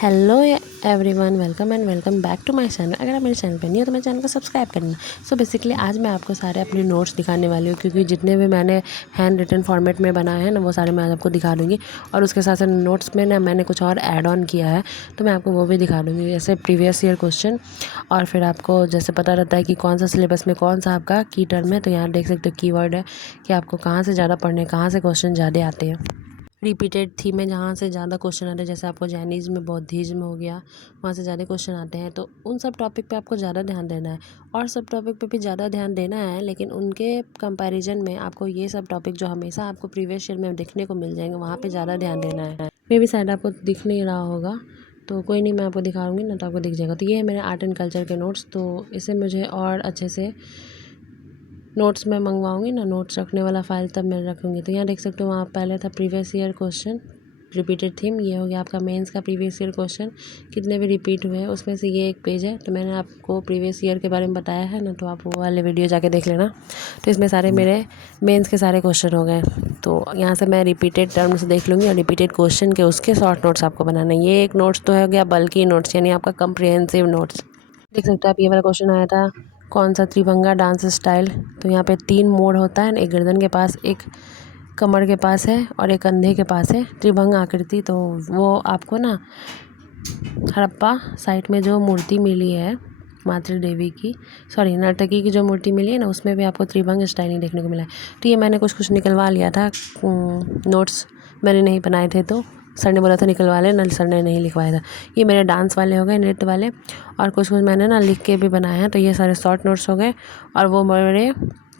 Hello everyone, welcome and welcome back to my channel. अगर आप मेरे चैनल पर नहीं हो तो मेरे चैनल को सब्सक्राइब करना। सो बेसिकली आज मैं आपको सारे अपने नोट्स दिखाने वाली हूँ, क्योंकि जितने भी मैंने हैंड रिटन फॉर्मेट में बनाए हैं ना, वो सारे मैं आज आपको दिखा दूँगी। और उसके साथ साथ नोट्स में ना मैंने कुछ और ऐड ऑन किया है, तो मैं आपको वो भी दिखा दूँगी, जैसे प्रीवियस ईयर क्वेश्चन। और फिर आपको जैसे पता रहता है कि कौन सा सिलेबस में कौन सा आपका की टर्म है, तो यहाँ देख सकते हो कीवर्ड है कि आपको कहाँ से ज़्यादा पढ़ने, कहाँ से क्वेश्चन ज़्यादा आते हैं। रिपीटेड थीम में जहाँ से ज़्यादा क्वेश्चन आते हैं, जैसे आपको जैनिज़्म बौद्धिज़्म हो गया, वहाँ से ज़्यादा क्वेश्चन आते हैं, तो उन सब टॉपिक पे आपको ज़्यादा ध्यान देना है। और सब टॉपिक पे भी ज़्यादा ध्यान देना है, लेकिन उनके कंपैरिजन में आपको ये सब टॉपिक जो हमेशा आपको प्रीवियस ईयर में देखने को मिल जाएंगे, वहाँ पर ज़्यादा ध्यान देना है। मे भी शायद आपको दिख नहीं रहा होगा, तो कोई नहीं, मैं आपको दिखाऊंगी ना तो आपको दिख जाएगा। तो ये है मेरे आर्ट एंड कल्चर के नोट्स, तो इसे मुझे और अच्छे से नोट्स में मंगवाऊंगी ना, नोट्स रखने वाला फाइल तब मैं रखूँगी। तो यहाँ देख सकते हो, वहाँ पहले था previous year question repeated theme, ये हो गया आपका मेंस का प्रीवियस ईयर क्वेश्चन, कितने भी रिपीट हुए हैं उसमें से ये एक पेज है। तो मैंने आपको प्रीवियस ईयर के बारे में बताया है ना, तो आप वो वाले वीडियो जाके देख लेना। तो इसमें सारे मेरे मेंस के सारे क्वेश्चन हो गए, तो यहाँ से मैं रिपीटेड टर्म से देख लूँगी और रिपीटेड क्वेश्चन के उसके शॉर्ट नोट्स आपको बनाना है। ये एक नोट्स तो हो गया बल्कि नोट्स, यानी आपका कम्प्रिहेंसिव नोट्स। देख सकते हो आप, ये वाला क्वेश्चन आया था, कौन सा त्रिभंगा डांस स्टाइल। तो यहाँ पे 3 मोड़ होता है, एक गर्दन के पास, एक कमर के पास है और एक कंधे के पास है, त्रिभंग आकृति। तो वो आपको ना हड़प्पा साइट में जो मूर्ति मिली है मातृ देवी की, सॉरी नर्तकी की जो मूर्ति मिली है ना, उसमें भी आपको त्रिभंग स्टाइलिंग देखने को मिला है। तो ये मैंने कुछ निकलवा लिया था, नोट्स मैंने नहीं बनाए थे, तो सर ने बोला था निकलवा ले ना, सर ने नहीं लिखवाया था। ये मेरे डांस वाले हो गए, नृत्य वाले, और कुछ मैंने ना लिख के भी बनाए हैं। तो ये सारे शॉर्ट नोट्स हो गए, और वो मेरे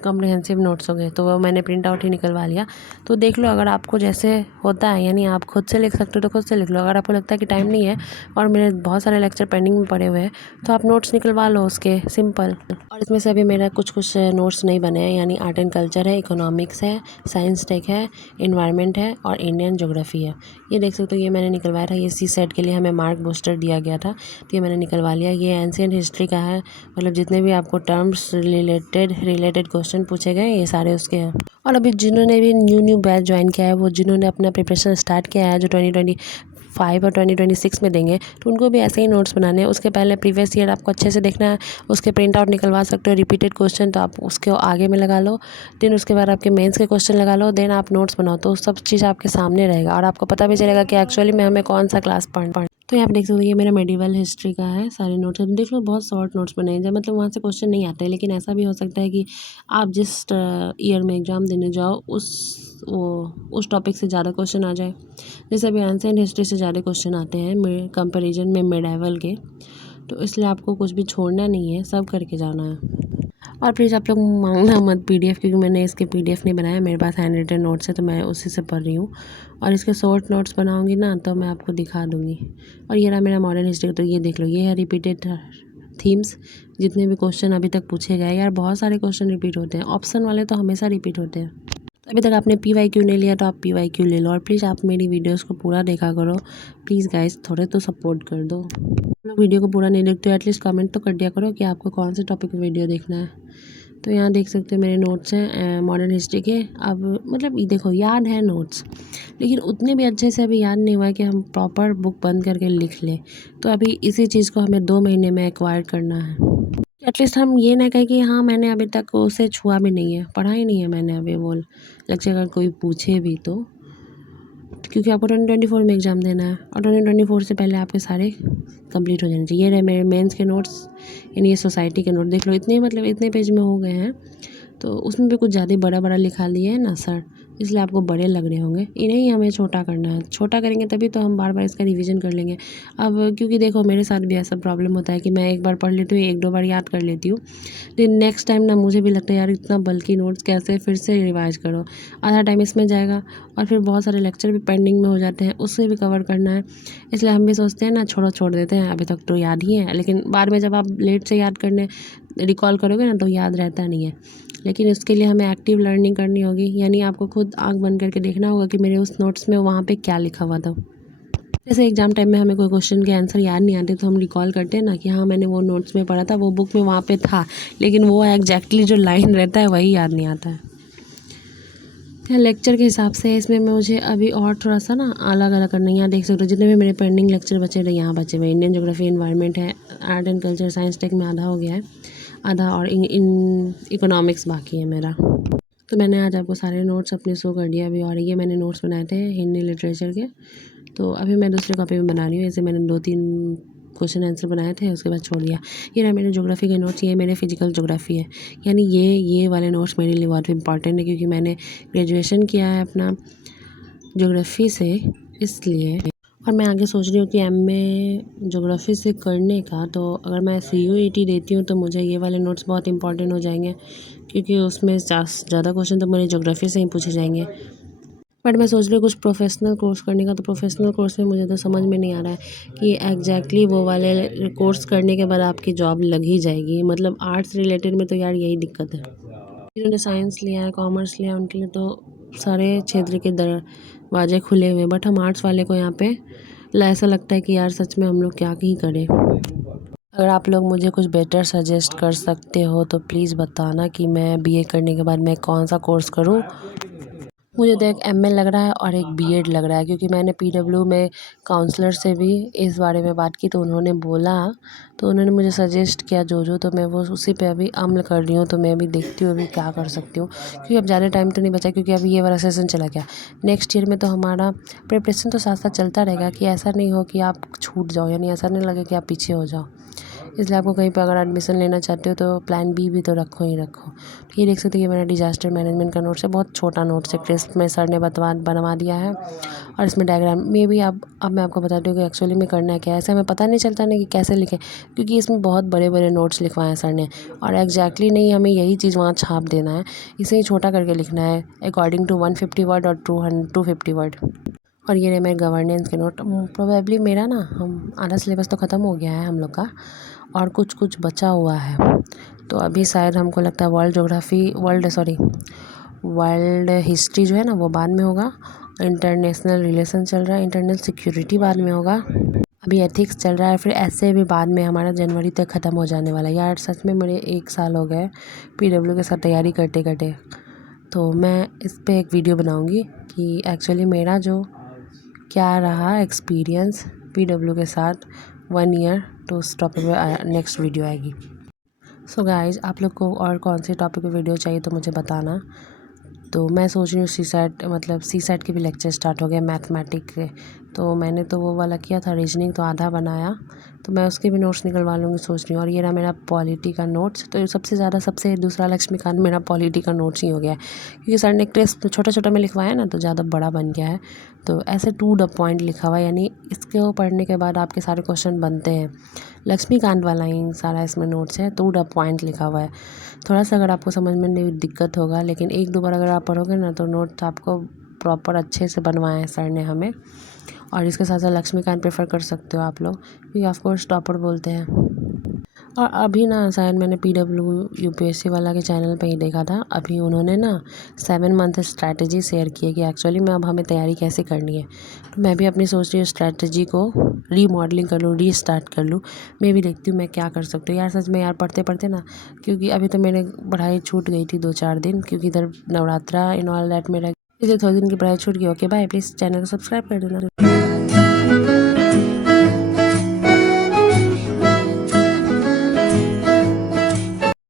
कॉम्प्रिहेंसिव नोट्स हो गए, तो वो मैंने प्रिंट आउट ही निकलवा लिया। तो देख लो, अगर आपको जैसे होता है, यानी आप खुद से लिख सकते हो तो खुद से लिख लो। अगर आपको लगता है कि टाइम नहीं है और मेरे बहुत सारे लेक्चर पेंडिंग में पड़े हुए हैं, तो आप नोट्स निकलवा लो उसके, सिंपल। और इसमें से अभी मेरा कुछ नोट्स नहीं बने हैं, यानी आर्ट एंड कल्चर है, इकोनॉमिक्स है, साइंस टेक है, इन्वायरमेंट है और इंडियन ज्योग्राफी है। ये देख सकते हो, ये मैंने निकलवाया था, ये सी सेट के लिए हमें मार्क बूस्टर दिया गया था, तो ये मैंने निकलवा लिया। ये एंशिएंट हिस्ट्री का है, मतलब जितने भी आपको टर्म्स रिलेटेड क्वेश्चन पूछे गए, ये सारे उसके हैं। और अभी जिन्होंने भी न्यू बैच ज्वाइन किया है, वो जिन्होंने अपना प्रिपरेशन स्टार्ट किया है, जो 2025 और 2026 में देंगे, तो उनको भी ऐसे ही नोट्स बनाने हैं। उसके पहले प्रीवियस ईयर आपको अच्छे से देखना है, उसके प्रिंट आउट निकलवा सकते हो। रिपीटेड क्वेश्चन तो आप उसके आगे में लगा लो, देन उसके बाद आपके मेंस के क्वेश्चन लगा लो, देन आप नोट्स बनाओ, तो सब चीज़ आपके सामने रहेगा और आपको पता भी चलेगा कि एक्चुअली में हमें कौन सा क्लास पढ़। तो यहाँ आप देख सकते हो, ये मेरा मेडिवल हिस्ट्री का है, सारे नोट्स देख लो, बहुत शॉर्ट नोट्स बने हैं, मतलब वहाँ से क्वेश्चन नहीं आते हैं। लेकिन ऐसा भी हो सकता है कि आप जिस ईयर में एग्ज़ाम देने जाओ उस टॉपिक से ज़्यादा क्वेश्चन आ जाए। जैसे अभी एंशिएंट हिस्ट्री से ज़्यादा क्वेश्चन आते हैं कंपैरिजन में मेडिवल के, तो इसलिए आपको कुछ भी छोड़ना नहीं है, सब करके जाना है। और प्लीज़ आप लोग मांगना मत पीडीएफ, क्योंकि मैंने इसके पीडीएफ नहीं बनाया, मेरे पास हैंड रिटन नोट्स है, तो मैं उसी से पढ़ रही हूँ। और इसके शॉर्ट नोट्स बनाऊँगी ना, तो मैं आपको दिखा दूँगी। और ये रहा मेरा मॉडर्न हिस्ट्री, तो ये देख लो, ये है रिपीटेड थीम्स, जितने भी क्वेश्चन अभी तक पूछे गए। यार बहुत सारे क्वेश्चन रिपीट होते हैं, ऑप्शन वाले तो हमेशा रिपीट होते हैं। तो अभी तक आपने PYQ नहीं लिया तो आप PYQ ले लो, और प्लीज़ आप मेरी वीडियोस को पूरा देखा करो। प्लीज़ गाइस, थोड़े तो सपोर्ट कर दो। लोग वीडियो को पूरा नहीं देखते हो, एटलीस्ट कमेंट तो कर दिया करो कि आपको कौन से टॉपिक पे वीडियो देखना है। तो यहाँ देख सकते हो मेरे नोट्स हैं मॉडर्न हिस्ट्री के। अब मतलब ये देखो, याद है नोट्स, लेकिन उतने भी अच्छे से अभी याद नहीं हुआ है कि हम प्रॉपर बुक बंद करके लिख लें। तो अभी इसी चीज़ को हमें 2 महीने में एक्वायर करना है। एटलीस्ट हम ये ना कहें कि हाँ मैंने अभी तक उसे छुआ भी नहीं है, पढ़ा ही नहीं है मैंने अभी वो लेक्चर। अगर कोई पूछे भी तो, क्योंकि आपको 2024 में एग्ज़ाम देना है, और 2024 से पहले आपके सारे कंप्लीट हो जाने चाहिए। ये रहे मेरे मेंस के नोट्स, यानी ये सोसाइटी के नोट देख लो, इतने पेज में हो गए हैं। तो उसमें भी कुछ ज़्यादा बड़ा लिखा दिए है ना सर, इसलिए आपको बड़े लग रहे होंगे। इन्हें ही हमें छोटा करना है, छोटा करेंगे तभी तो हम बार इसका रिवीजन कर लेंगे। अब क्योंकि देखो, मेरे साथ भी ऐसा प्रॉब्लम होता है कि मैं एक बार पढ़ लेती हूँ, 1-2 बार याद कर लेती हूँ, लेकिन नेक्स्ट टाइम ना मुझे भी लगता है यार इतना बल्कि नोट्स कैसे फिर से रिवाइज करो। आधा टाइम इसमें जाएगा, और फिर बहुत सारे लेक्चर भी पेंडिंग में हो जाते हैं, उससे भी कवर करना है। इसलिए हम भी सोचते हैं ना, छोड़ देते हैं, अभी तक तो याद ही है, लेकिन बाद में जब आप लेट से याद करने रिकॉल करोगे ना, तो याद रहता नहीं है। लेकिन इसके लिए हमें एक्टिव लर्निंग करनी होगी, यानी आपको खुद आँख बंद करके देखना होगा कि मेरे उस नोट्स में वहाँ पे क्या लिखा हुआ था। जैसे एग्जाम टाइम में हमें कोई क्वेश्चन के आंसर याद नहीं आते, तो हम रिकॉल करते हैं ना कि हाँ मैंने वो नोट्स में पढ़ा था, वो बुक में वहाँ पे था, लेकिन वो एग्जैक्टली जो लाइन रहता है वही याद नहीं आता है। लेक्चर के हिसाब से इसमें मुझे अभी और थोड़ा सा ना अलग अलग करना है। यहाँ देख सकते हो जितने भी मेरे पेंडिंग लेक्चर बचे रहे यहाँ बचे हुए। इंडियन ज्योग्राफी, एनवायरनमेंट है, art and culture, science tech में आधा हो गया है, आधा और इन इकोनॉमिक्स बाकी है मेरा। तो मैंने आज आपको सारे नोट्स अपने शो कर दिया अभी। और ये मैंने नोट्स बनाए थे हिंदी लिटरेचर के, तो अभी मैं दूसरी कॉपी में बना रही हूँ। ऐसे मैंने 2-3 क्वेश्चन आंसर बनाए थे, उसके बाद छोड़ दिया। ये रहा मेरे ज्योग्राफी के नोट्स, ये मेरे फिजिकल ज्योग्राफी है। यानी ये वाले नोट्स मेरे लिए बहुत इंपॉर्टेंट है, क्योंकि मैंने ग्रेजुएशन किया है अपना ज्योग्राफी से, इसलिए। और मैं आगे सोच रही हूँ कि एमए ज्योग्राफी से करने का, तो अगर मैं CUET देती हूँ तो मुझे ये वाले नोट्स बहुत इंपॉर्टेंट हो जाएंगे, क्योंकि उसमें ज़्यादा क्वेश्चन तो मेरे ज्योग्राफी से ही पूछे जाएंगे। बट मैं सोच रही हूँ कुछ प्रोफेशनल कोर्स करने का, तो प्रोफेशनल कोर्स में मुझे तो समझ में नहीं आ रहा है कि एग्जैक्टली वो वाले कोर्स करने के बाद आपकी जॉब लग ही जाएगी। मतलब आर्ट्स रिलेटेड में तो यार यही दिक्कत है। जिन्होंने साइंस लिया है, कॉमर्स लिया है, उनके लिए तो सारे क्षेत्र के दरवाजे खुले हुए हैं। बट हम आर्ट्स वाले को यहाँ पे ऐसा लगता है कि यार सच में हम लोग क्या ही करें। अगर आप लोग मुझे कुछ बेटर सजेस्ट कर सकते हो तो प्लीज़ बताना कि मैं BA करने के बाद मैं कौन सा कोर्स करूँ। मुझे तो एक MA लग रहा है और एक BEd लग रहा है, क्योंकि मैंने PW में काउंसलर से भी इस बारे में बात की, तो उन्होंने बोला, तो उन्होंने मुझे सजेस्ट किया जो तो मैं वो उसी पे अभी अमल कर रही हूँ। तो मैं भी देखती हूँ अभी क्या कर सकती हूँ, क्योंकि अब ज़्यादा टाइम तो नहीं बचा, क्योंकि अभी ये वाला सेशन चला गया। नेक्स्ट ईयर में तो हमारा प्रिपरेशन तो साथ साथ चलता रहेगा, कि ऐसा नहीं हो कि आप छूट जाओ, यानी ऐसा नहीं लगे कि आप पीछे हो जाओ। इसलिए आपको कहीं पर अगर एडमिशन लेना चाहते हो तो प्लान बी भी तो रखो ही रखो। ये देख सकते हो कि मेरा डिजास्टर मैनेजमेंट का नोट्स है, बहुत छोटा नोट्स है, क्रिस्प में सर ने बनवा दिया है। और इसमें डायग्राम में भी अब मैं आपको बताती हूँ कि एक्चुअली में करना क्या है। ऐसे हमें पता नहीं चलता ना कि कैसे लिखें, क्योंकि इसमें बहुत बड़े बड़े नोट्स लिखवाए हैं सर ने, और एग्जैक्टली नहीं हमें यही चीज़ वहाँ छाप देना है, इसे ही छोटा करके लिखना है अकॉर्डिंग टू 150 वर्ड और 250 वर्ड। और ये रहे मेरे गवर्नेंस के नोट। प्रोबेबली मेरा ना हम आधा सिलेबस तो ख़त्म हो गया है हम लोग का, और कुछ बचा हुआ है। तो अभी शायद हमको लगता है वर्ल्ड हिस्ट्री जो है ना वो बाद में होगा, इंटरनेशनल रिलेशन चल रहा है, इंटरनल सिक्योरिटी बाद में होगा, अभी एथिक्स चल रहा है, फिर ऐसे भी बाद में हमारा जनवरी तक ख़त्म हो जाने वाला है। यार सच में मेरे 1 साल हो गए PW के साथ तैयारी करते करते। तो मैं इस पर एक वीडियो बनाऊँगी कि एक्चुअली मेरा जो क्या रहा एक्सपीरियंस PW के साथ 1 ईयर। तो उस टॉपिक पे नेक्स्ट वीडियो आएगी। सो गाइज, आप लोग को और कौन से टॉपिक पे वीडियो चाहिए तो मुझे बताना। तो मैं सोच रही हूँ CSAT के भी लेक्चर स्टार्ट हो गए मैथमेटिक के, तो मैंने तो वो वाला किया था, रीजनिंग तो आधा बनाया, तो मैं उसके भी नोट्स निकलवा लूँगी सोच रही हूँ। और ये रहा मेरा पॉलिटी का नोट्स। तो सबसे दूसरा लक्ष्मीकांत मेरा पॉलिटी का नोट्स ही हो गया है, क्योंकि सर ने क्रिस्प छोटा छोटा में लिखवाया ना, तो ज़्यादा बड़ा बन गया है। तो ऐसे टू द पॉइंट लिखा हुआ है, यानी इसको पढ़ने के बाद आपके सारे क्वेश्चन बनते हैं। लक्ष्मीकांत वाला ही सारा इसमें नोट्स है, टू द पॉइंट लिखा हुआ है। थोड़ा सा अगर आपको समझ में नहीं दिक्कत होगा, लेकिन 1-2 बार अगर आप पढ़ोगे ना तो नोट्स आपको प्रॉपर अच्छे से बनवाए हैं सर ने हमें। और इसके साथ साथ लक्ष्मीकांत प्रेफर कर सकते हो आप लोग, क्योंकि ऑफकोर्स टॉपर बोलते हैं। और अभी ना शायद मैंने PW UPSC वाला के चैनल पे ही देखा था, अभी उन्होंने ना 7 मंथ स्ट्रैटेजी शेयर की है कि एक्चुअली में अब हमें तैयारी कैसे करनी है। तो मैं भी अपनी सोच रही हूँ स्ट्रैटेजी को रीमॉडलिंग कर लूँ, रीस्टार्ट कर लूँ। मैं भी देखती हूँ मैं क्या कर सकती हूँ यार सच में। यार पढ़ते पढ़ते ना, क्योंकि अभी तो मेरे पढ़ाई छूट गई थी 2-4 दिन, क्योंकि इधर नवरात्रा इन ऑल दैट मेरा, इसलिए थोड़े दिन की पढ़ाई छूट गई। ओके बाय, प्लीज़ चैनल को सब्सक्राइब कर देना।